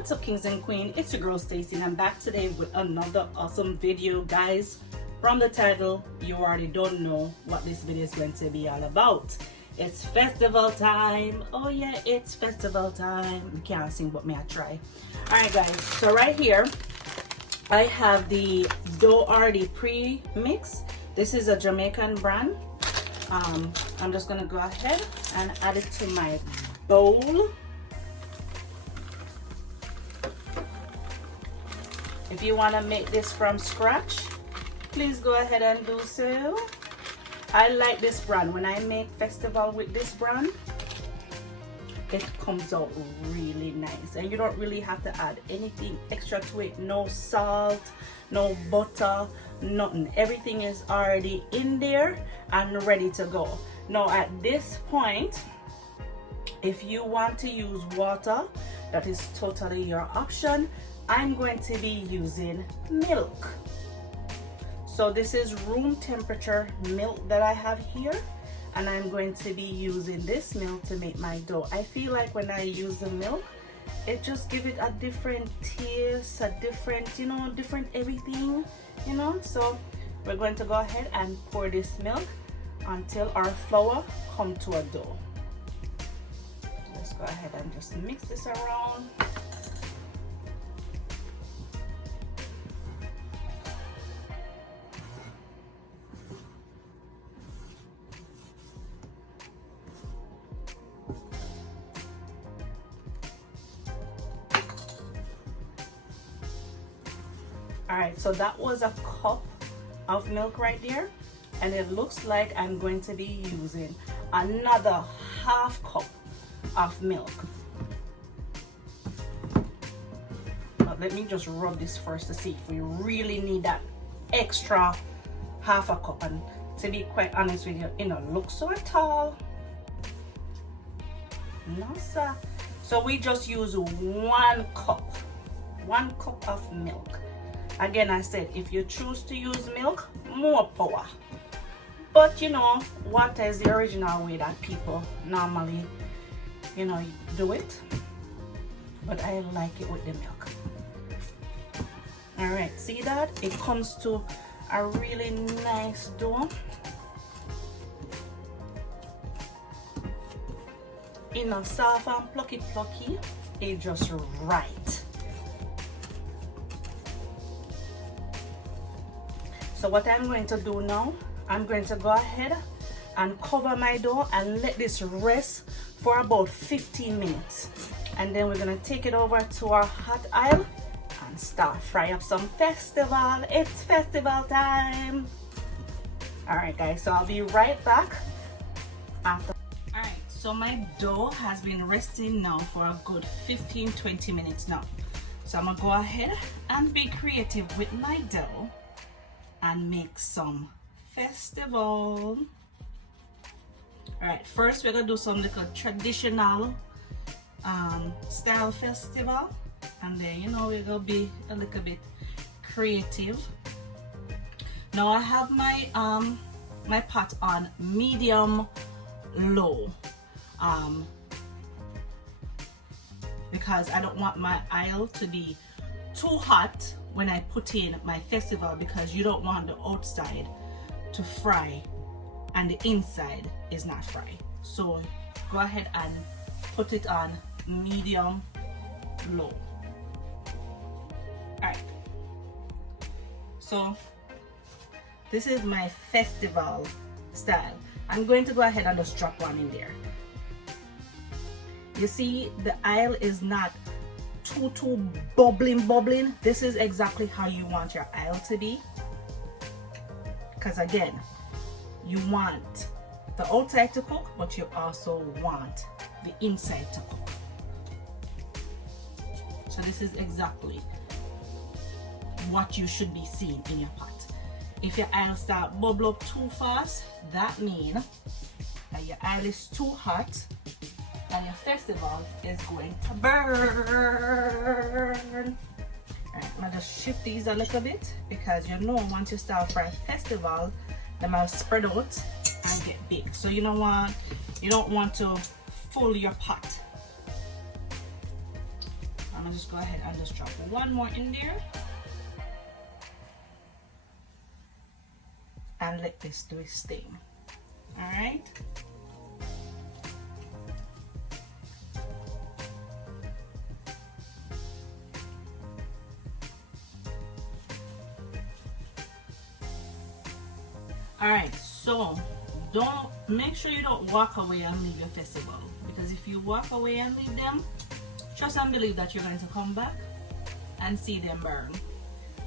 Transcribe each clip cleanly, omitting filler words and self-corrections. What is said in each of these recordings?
What's up, kings and queens? It's your girl Stacy, and I'm back today with another awesome video. Guys, from the title you already don't know what this video is going to be all about. It's festival time. Oh yeah, it's festival time. I can't sing, but may I try. Alright guys, so right here I have the dough already pre-mixed. This is a Jamaican brand. I'm just gonna go ahead and add it to my bowl. If you want to make this from scratch, please go ahead and do so. I like this brand. When I make festival with this brand, it comes out really nice, and you don't really have to add anything extra to it. No salt, no butter, nothing. Everything is already in there and ready to go. Now at this point, if you want to use water, that is totally your option. I'm going to be using milk. So this is room temperature milk that I have here, and I'm going to be using this milk to make my dough. I feel like when I use the milk, it just gives it a different taste, a different, different everything, So we're going to go ahead and pour this milk until our flour come to a dough. Let's go ahead and just mix this around. Alright, so that was a cup of milk right there, and it looks like I'm going to be using another half cup of milk. But let me just rub this first to see if we really need that extra half a cup, and to be quite honest with you, it don't look so at all. No sir. So we just use one cup of milk. Again, I said, if you choose to use milk, more power. But water is the original way that people normally, do it. But I like it with the milk. All right, see that? It comes to a really nice dough. Soft and plucky. It's just right. So what I'm going to do now, I'm going to go ahead and cover my dough and let this rest for about 15 minutes. And then we're going to take it over to our hot aisle and start fry up some festival. It's festival time. Alright guys, so I'll be right back after. Alright, so my dough has been resting now for a good 15-20 minutes now. So I'm going to go ahead and be creative with my dough and make some festival. All right, first we're gonna do some little traditional style festival, and then we're gonna be a little bit creative. Now I have my my pot on medium low because I don't want my aisle to be too hot when I put in my festival, because you don't want the outside to fry and the inside is not fried. So go ahead and put it on medium low. Alright, so this is my festival style. I'm going to go ahead and just drop one in there. You see, the aisle is not too bubbling. This is exactly how you want your aisle to be, because again, you want the outside to cook, but you also want the inside to cook. So this is exactly what you should be seeing in your pot. If your aisle start bubble up too fast, that means that your aisle is too hot and your festival is going to burn. Alright, I'm gonna just shift these a little bit, because once you start frying festival, they might spread out and get big. So you don't want to full your pot. I'm gonna just go ahead and just drop one more in there and let this do its thing. All right. All right, so make sure you don't walk away and leave your festival, because if you walk away and leave them, trust and believe that you're going to come back and see them burn.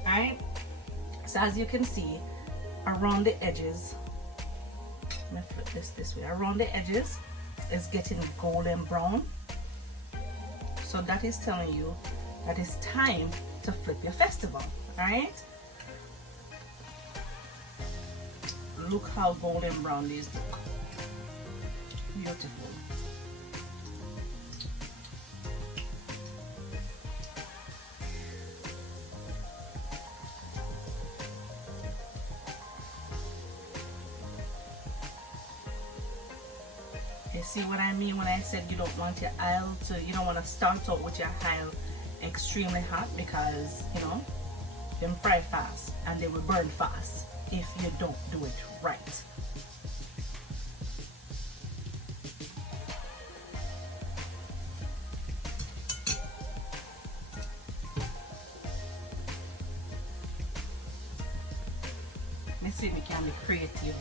All right, so as you can see, around the edges, let me flip this way, around the edges is getting golden brown, so that is telling you that it's time to flip your festival. All right, look how golden brown these look. Beautiful. You see what I mean when I said you don't want your aisle to, you don't want to start out with your aisle extremely hot, because you know them fry fast and they will burn fast if you don't do it right. Let's see if we can be creative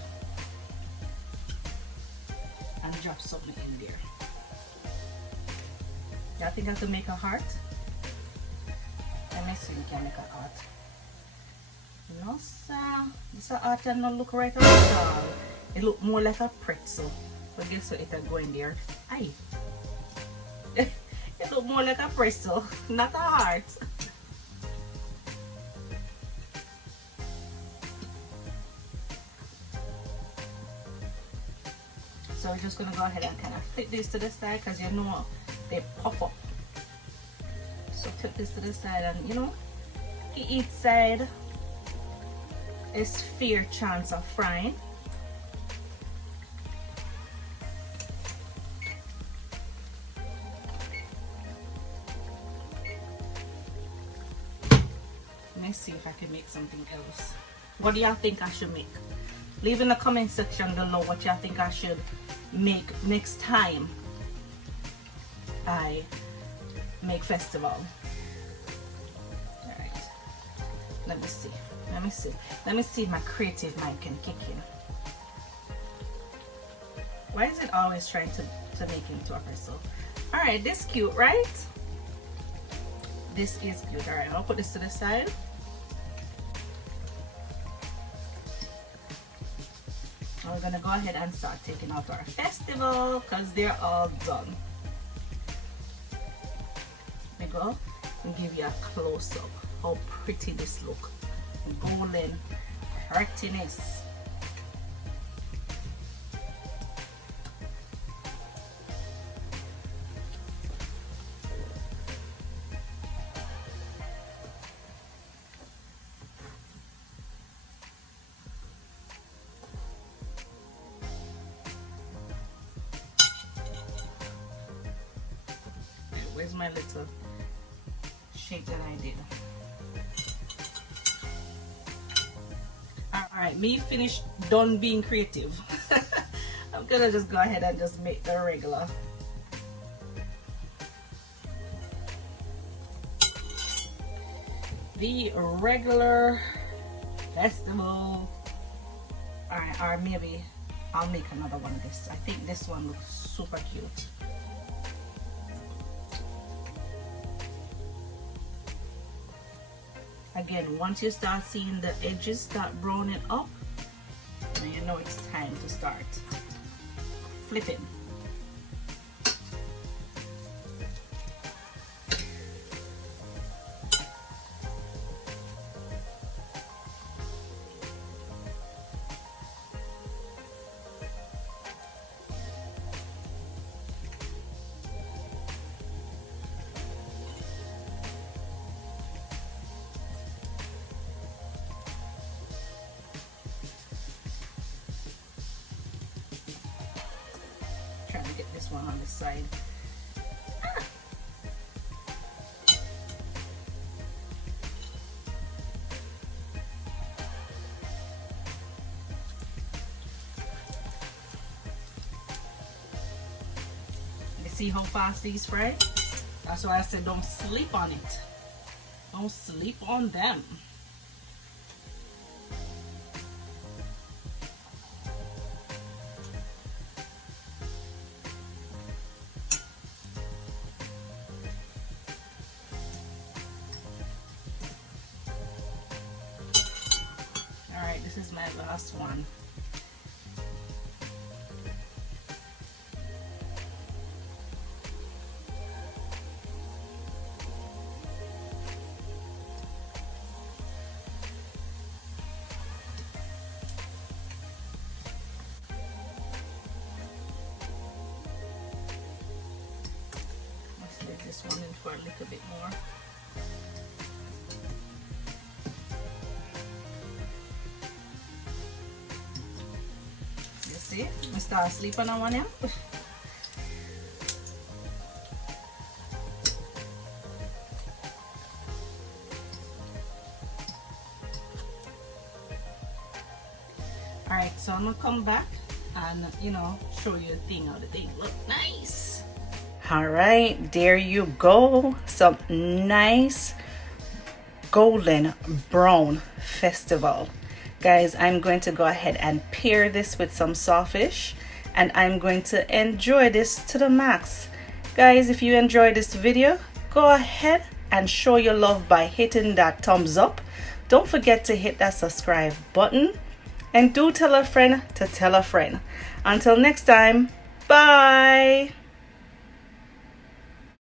and drop something in there. I think I can make a heart. Let me see if we can make a heart. No sir, this art does not look right at all. It look more like a pretzel. So guess what, it'll go in there. Aye. It look more like a pretzel, not a heart. So we're just gonna go ahead and kind of flip this to the side, because you know they puff up. So flip this to the side, and you know, each side is fair chance of frying. Let me see if I can make something else. What do y'all think I should make? Leave in the comment section below what y'all think I should make next time I make festival. Alright, let me see. Let me see if my creative mind can kick in. Why is it always trying to make into a pretzel? Alright, this cute, right? This is cute. Alright, I'll put this to the side. We're gonna go ahead and start taking out our festival, because they're all done. Let me go and give you a close-up how pretty this look. Golden prettiness. Where's my little shape that I did? Alright, me finished, done being creative. I'm gonna just go ahead and just make the regular. The regular festival. Alright, or maybe I'll make another one of this. I think this one looks super cute. Again, once you start seeing the edges start browning up, then you know it's time to start flipping. Trying to get this one on the side. See how fast these fry? That's why I said don't sleep on it. Don't sleep on them. Alright, this is my last one. This one in for a little bit more. You see? I start sleeping on one now. Alright, so I'm gonna come back and show you a thing how the thing look nice. All right, there you go. Some nice golden brown festival. Guys, I'm going to go ahead and pair this with some sawfish, and I'm going to enjoy this to the max. Guys, if you enjoyed this video, go ahead and show your love by hitting that thumbs up. Don't forget to hit that subscribe button, and do tell a friend to tell a friend. Until next time, bye.